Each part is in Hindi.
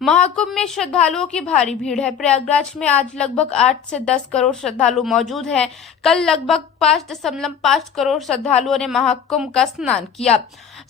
महाकुंभ में श्रद्धालुओं की भारी भीड़ है। प्रयागराज में आज लगभग 8 से 10 करोड़ श्रद्धालु मौजूद हैं। कल लगभग 5.5 करोड़ श्रद्धालुओं ने महाकुंभ का स्नान किया।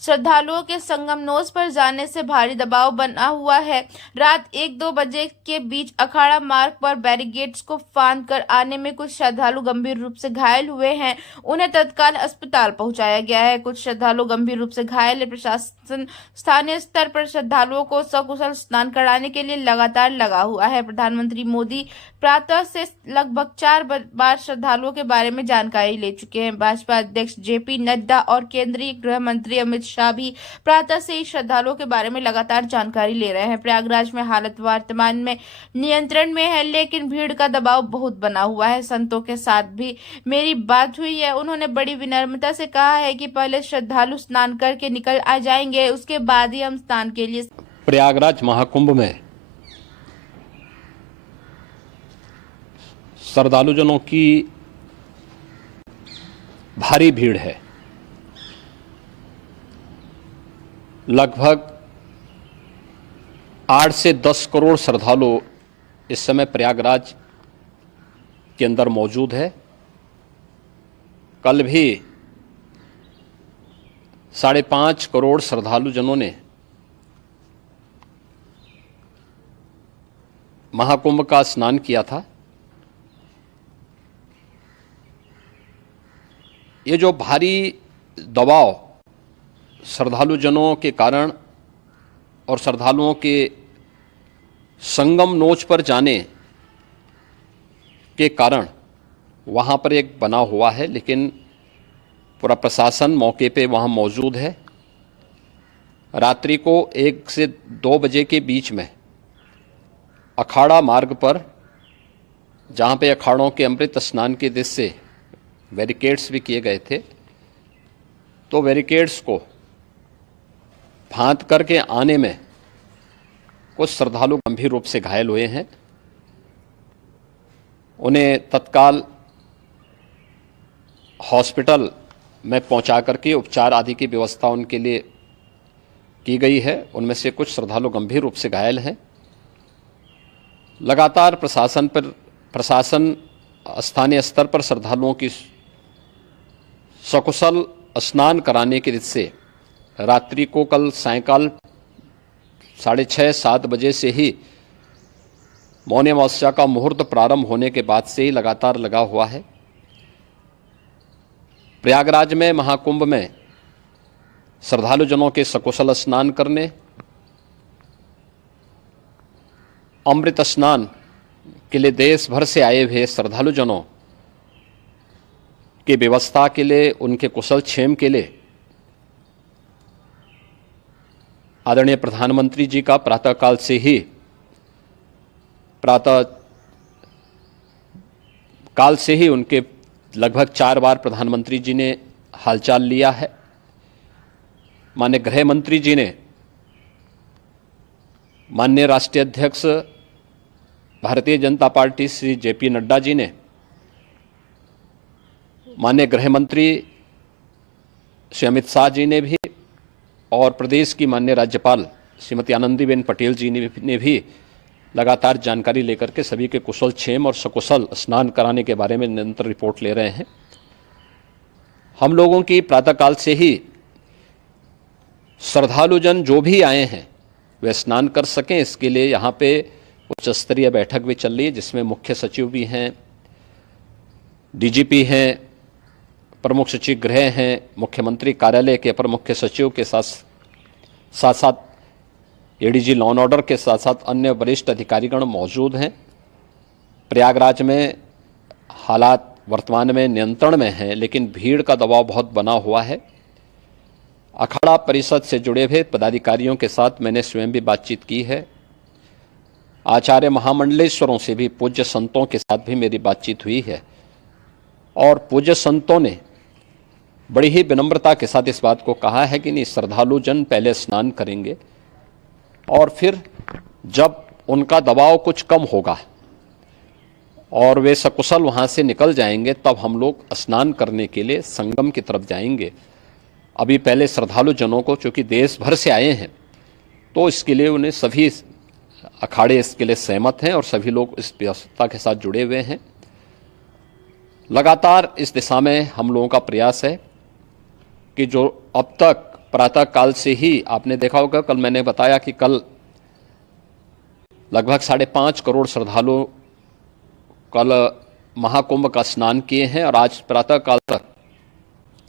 श्रद्धालुओं के संगम नोज पर जाने से भारी दबाव बना हुआ है। रात 1-2 बजे के बीच अखाड़ा मार्ग पर बैरिकेड्स को फांद कर आने में कुछ श्रद्धालु गंभीर रूप से घायल हुए हैं। उन्हें तत्काल अस्पताल पहुंचाया गया है। कुछ श्रद्धालु गंभीर रूप से घायल है। प्रशासन स्थानीय स्तर पर श्रद्धालुओं को सकुशल स्नान कराने के लिए लगातार लगा हुआ है। प्रधानमंत्री मोदी प्रातः से लगभग 4 बार श्रद्धालुओं के बारे में जानकारी ले चुके हैं। भाजपा अध्यक्ष जेपी नड्डा और केंद्रीय गृह मंत्री अमित शाह भी प्रातः से ही श्रद्धालुओं के बारे में लगातार जानकारी ले रहे हैं। प्रयागराज में हालत वर्तमान में नियंत्रण में है, लेकिन भीड़ का दबाव बहुत बना हुआ है। संतों के साथ भी मेरी बात हुई है। उन्होंने बड़ी विनम्रता से कहा है कि पहले श्रद्धालु स्नान करके निकल आ जाएंगे, उसके बाद ही हम स्नान के लिए। प्रयागराज महाकुंभ में श्रद्धालुजनों की भारी भीड़ है। लगभग 8 से 10 करोड़ श्रद्धालु इस समय प्रयागराज के अंदर मौजूद है। कल भी 5.5 करोड़ श्रद्धालुजनों ने महाकुंभ का स्नान किया था। ये जो भारी दबाव श्रद्धालुजनों के कारण और श्रद्धालुओं के संगम नोच पर जाने के कारण वहाँ पर एक बना हुआ है, लेकिन पूरा प्रशासन मौके पे वहाँ मौजूद है। रात्रि को 1 से 2 बजे के बीच में अखाड़ा मार्ग पर, जहाँ पे अखाड़ों के अमृत स्नान के दृश्य से बैरिकेड्स भी किए गए थे, तो बैरिकेड्स को फांद करके आने में कुछ श्रद्धालु गंभीर रूप से घायल हुए हैं। उन्हें तत्काल हॉस्पिटल में पहुंचा करके उपचार आदि की व्यवस्था उनके लिए की गई है। उनमें से कुछ श्रद्धालु गंभीर रूप से घायल हैं। लगातार प्रशासन स्थानीय स्तर पर श्रद्धालुओं की सकुशल स्नान कराने के दृष्टि से रात्रि को कल सायंकाल 6:30-7 बजे से ही मौनी अमावस्या का मुहूर्त प्रारंभ होने के बाद से ही लगातार लगा हुआ है। प्रयागराज में महाकुंभ में श्रद्धालुजनों के सकुशल स्नान करने, अमृत स्नान के लिए देश भर से आए हुए श्रद्धालुजनों की व्यवस्था के लिए, उनके कुशल क्षेम के लिए आदरणीय प्रधानमंत्री जी का प्रातःकाल से ही उनके लगभग 4 बार प्रधानमंत्री जी ने हालचाल लिया है। माननीय गृह मंत्री जी ने, माननीय राष्ट्रीय अध्यक्ष भारतीय जनता पार्टी श्री जेपी नड्डा जी ने, माननीय गृह मंत्री श्री अमित शाह जी ने भी, और प्रदेश की माननीय राज्यपाल श्रीमती आनंदीबेन पटेल जी ने भी लगातार जानकारी लेकर के सभी के कुशल क्षेम और सकुशल स्नान कराने के बारे में निरंतर रिपोर्ट ले रहे हैं। हम लोगों की प्रातःकाल से ही श्रद्धालुजन जो भी आए हैं वे स्नान कर सकें, इसके लिए यहाँ पे उच्च स्तरीय बैठक भी चल रही है, जिसमें मुख्य सचिव भी हैं, डीजीपी हैं, प्रमुख सचिव गृह हैं, मुख्यमंत्री कार्यालय के अपर मुख्य सचिव के साथ साथ एडीजी लॉ एंड ऑर्डर के साथ साथ अन्य वरिष्ठ अधिकारीगण मौजूद हैं। प्रयागराज में हालात वर्तमान में नियंत्रण में हैं, लेकिन भीड़ का दबाव बहुत बना हुआ है। अखाड़ा परिषद से जुड़े हुए पदाधिकारियों के साथ मैंने स्वयं भी बातचीत की है। आचार्य महामंडलेश्वरों से भी, पूज्य संतों के साथ भी मेरी बातचीत हुई है, और पूज्य संतों ने बड़ी ही विनम्रता के साथ इस बात को कहा है कि नहीं, श्रद्धालुजन पहले स्नान करेंगे और फिर जब उनका दबाव कुछ कम होगा और वे सकुशल वहाँ से निकल जाएंगे, तब हम लोग स्नान करने के लिए संगम की तरफ जाएंगे। अभी पहले श्रद्धालुजनों को, चूँकि देश भर से आए हैं, तो इसके लिए उन्हें सभी अखाड़े इसके लिए सहमत हैं और सभी लोग इस व्यवस्था के साथ जुड़े हुए हैं। लगातार इस दिशा में हम लोगों का प्रयास है कि जो अब तक प्रातः काल से ही आपने देखा होगा, कल मैंने बताया कि कल लगभग 5.5 करोड़ श्रद्धालु कल महाकुंभ का स्नान किए हैं और आज प्रातः काल तक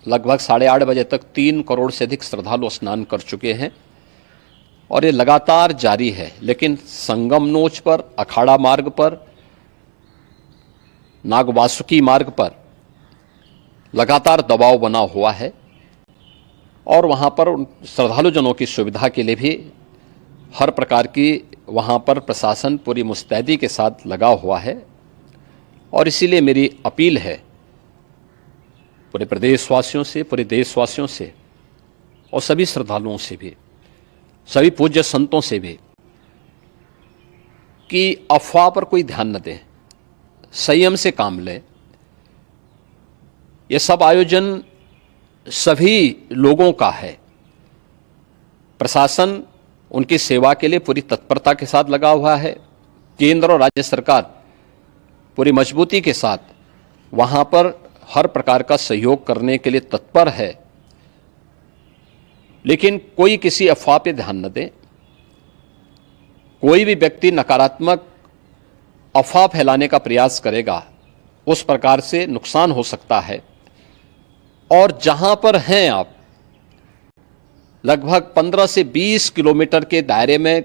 लगभग 8:30 बजे तक 3 करोड़ से अधिक श्रद्धालु स्नान कर चुके हैं और ये लगातार जारी है। लेकिन संगम नोच पर, अखाड़ा मार्ग पर, नागवासुकी मार्ग पर लगातार दबाव बना हुआ है और वहाँ पर श्रद्धालु जनों की सुविधा के लिए भी हर प्रकार की वहाँ पर प्रशासन पूरी मुस्तैदी के साथ लगा हुआ है। और इसीलिए मेरी अपील है पूरे प्रदेशवासियों से, पूरे देशवासियों से और सभी श्रद्धालुओं से भी, सभी पूज्य संतों से भी कि अफवाह पर कोई ध्यान न दें, संयम से काम लें। ये सब आयोजन सभी लोगों का है। प्रशासन उनकी सेवा के लिए पूरी तत्परता के साथ लगा हुआ है। केंद्र और राज्य सरकार पूरी मजबूती के साथ वहां पर हर प्रकार का सहयोग करने के लिए तत्पर है। लेकिन कोई किसी अफवाह पे ध्यान न दे। कोई भी व्यक्ति नकारात्मक अफवाह फैलाने का प्रयास करेगा, उस प्रकार से नुकसान हो सकता है। और जहां पर हैं आप, लगभग 15 से 20 किलोमीटर के दायरे में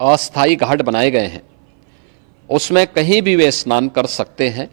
अस्थायी घाट बनाए गए हैं, उसमें कहीं भी वे स्नान कर सकते हैं।